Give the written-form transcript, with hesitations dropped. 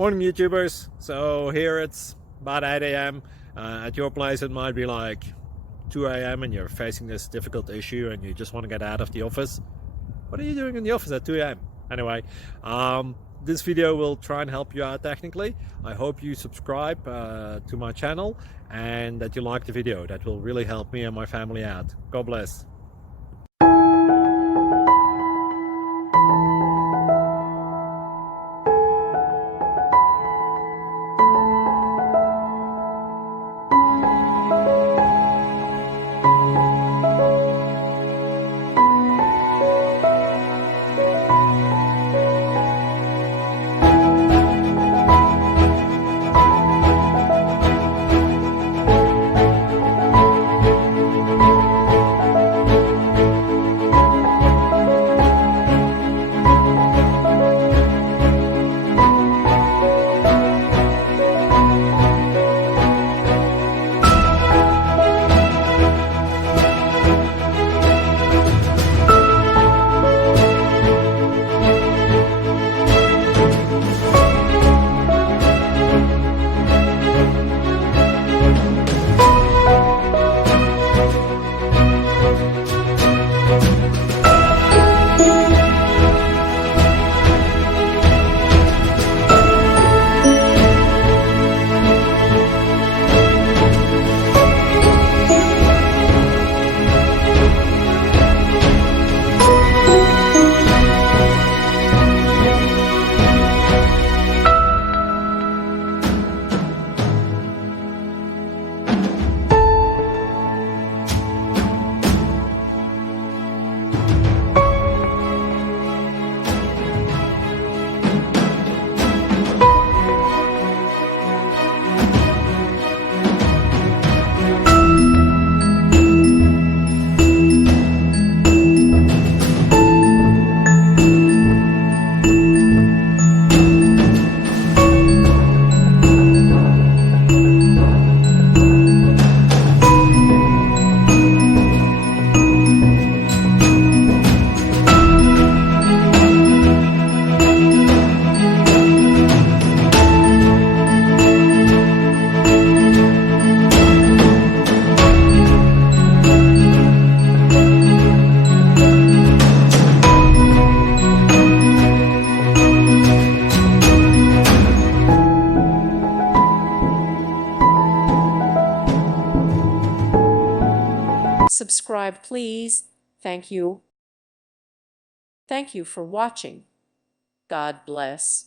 Morning YouTubers. So here it's about 8 a.m. At your place it might be like 2 a.m. and you're facing this difficult issue and you just want to get out of the office. What are you doing in the office at 2 a.m.? Anyway, this video will try and help you out technically. I hope you subscribe to my channel and that you like the video. That will really help me and my family out. God bless. Subscribe, please. Thank you. Thank you for watching. God bless.